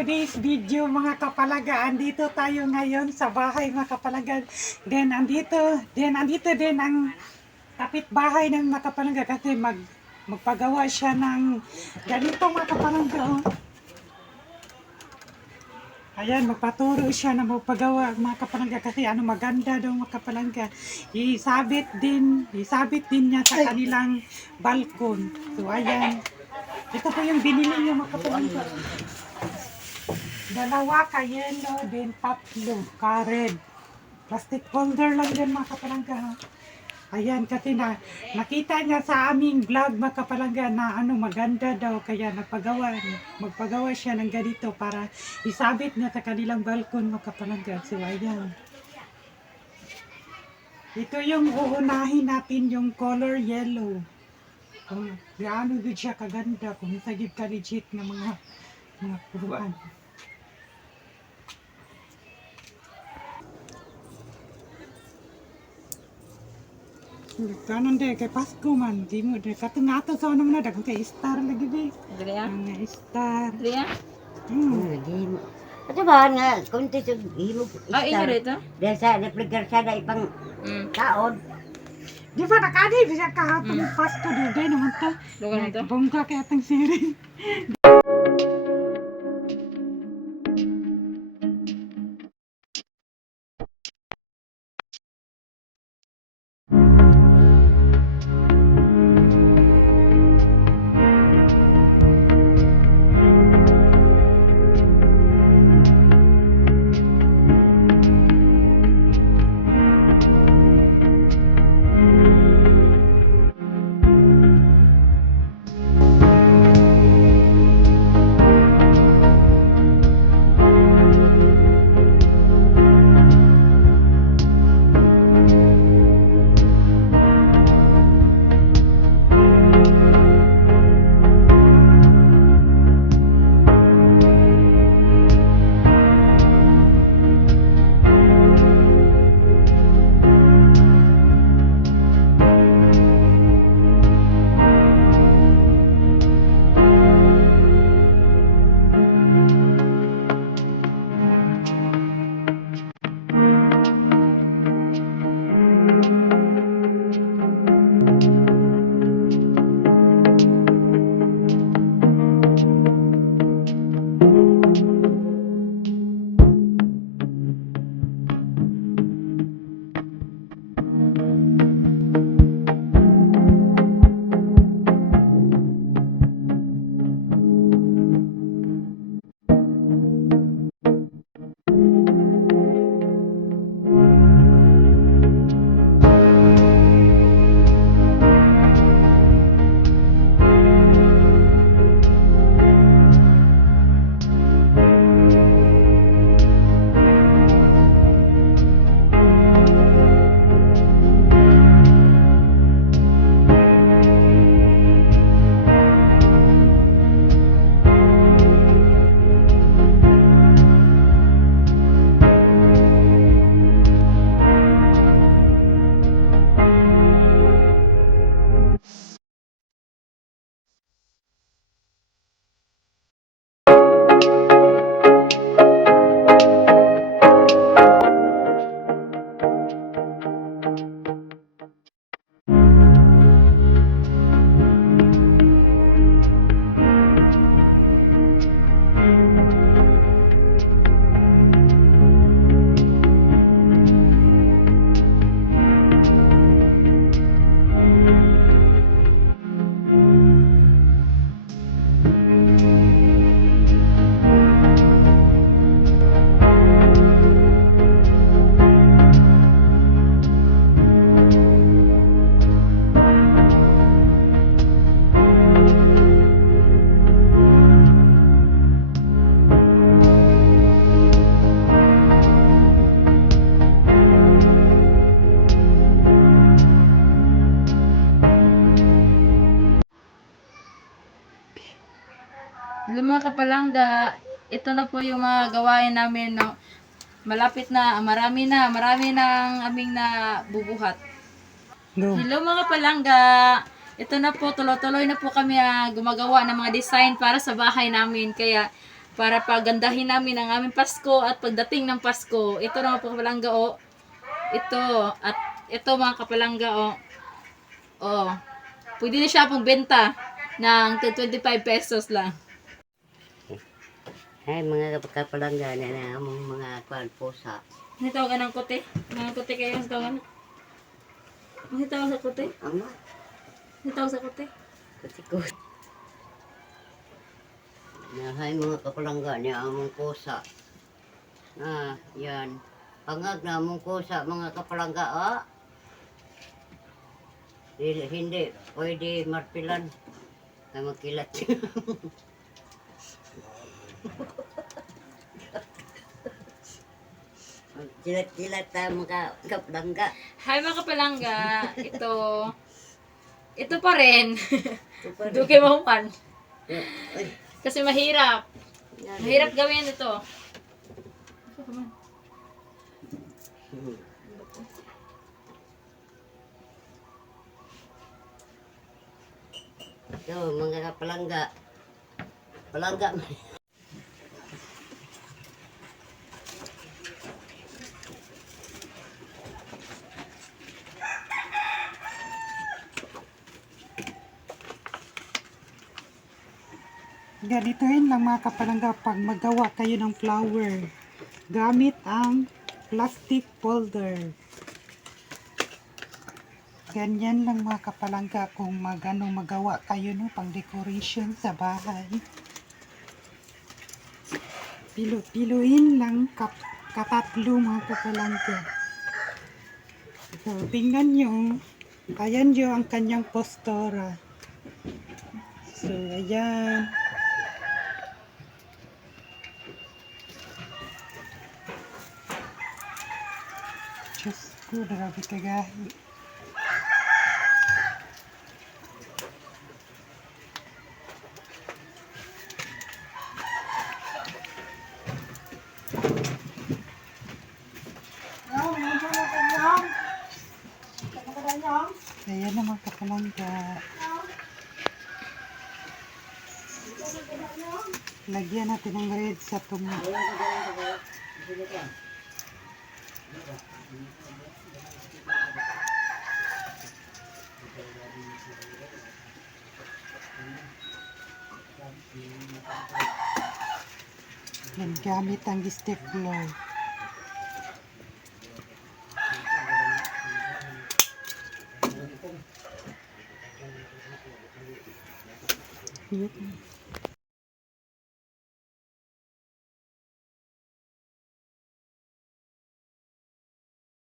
today's video mga kapalaga. Andito tayo ngayon sa bahay mga kapalaga. Then andito din ang kapitbahay ng mga kapalaga kasi magpagawa siya ng ganito mga kapalaga. Oh. Ayan, magpaturo siya na magpagawa mga kapalangga kasi maganda daw mga kapalangga. Isabit din niya sa kanilang balkon. So ayan, ito po yung binili niya mga kapalangga. Dalawa ka yellow, then tatlo ka red. Plastic holder lang din mga kapalangga. Ha? Ayan, kasi nakita niya sa aming vlog mga kapalangga na maganda daw kaya magpagawa siya ng ganito para isabit niya sa kanilang balkon mga kapalangga. So ayan. Ito yung uunahin natin yung color yellow. Kung gaano din siya kaganda, kung sagib ka legit ng mga puruan. Kanon de kay Pasko man di mo de katong ato sa ano na daghang kay star lagi de. Dili ya? Mga star. Dili ya? Lagi mo. Ito ba nga, kunti sa himo. Ah, inyo rito? Dahil sa repligar siya na ipang taon. Di ba nakadi siya kahapon Pasko de naman ta. Lugar na to? Bongga kay atang siring. Mga kapalangga, ito na po yung mga gawain namin. No? Malapit na, marami na ang aming nabubuhat. No. Hello mga kapalangga, ito na po, tuloy-tuloy na po kami gumagawa ng mga design para sa bahay namin. Kaya para pagandahin namin ang aming Pasko at pagdating ng Pasko. Ito na mga kapalangga o. Ito at ito mga kapalangga o. Oh. Pwede na siya pong benta ng 25 pesos lang. Ay, mga kapalangga na among mga kwan pusa. Ano tawagan ng kote? Mga kote kayo ang tawagan? Ano tawag sa kote? Ama, Ano tawag sa kote? kutikot. Nahay mga kapalangga niya among pusa. Yan. Pangag na among pusa mga kapalangga, Hindi pwede marpilan. Na magkilat. Kilat-kilat tayo mga kapalangga. Hi mga kapalangga. Ito pa rin. Duke mo man. Ay, Kasi mahirap. Mahirap gawin ito. So, mga kapalangga. Palangga. Ganituin lang mga kapalangga pag magawa kayo ng flower. Gamit ang plastic folder. Ganyan lang mga kapalangga kung magawa kayo no pang decoration sa bahay. Piluin lang katatlo mga kapalangga. So, tingnan nyo. Ayan nyo ang kanyang postura. So, ayan. Diyos ko, grabe kagahi. Ayan na mga kapalangga. Lagyan natin ng red sa tungo. Yan, gamit ang stapler. Yun.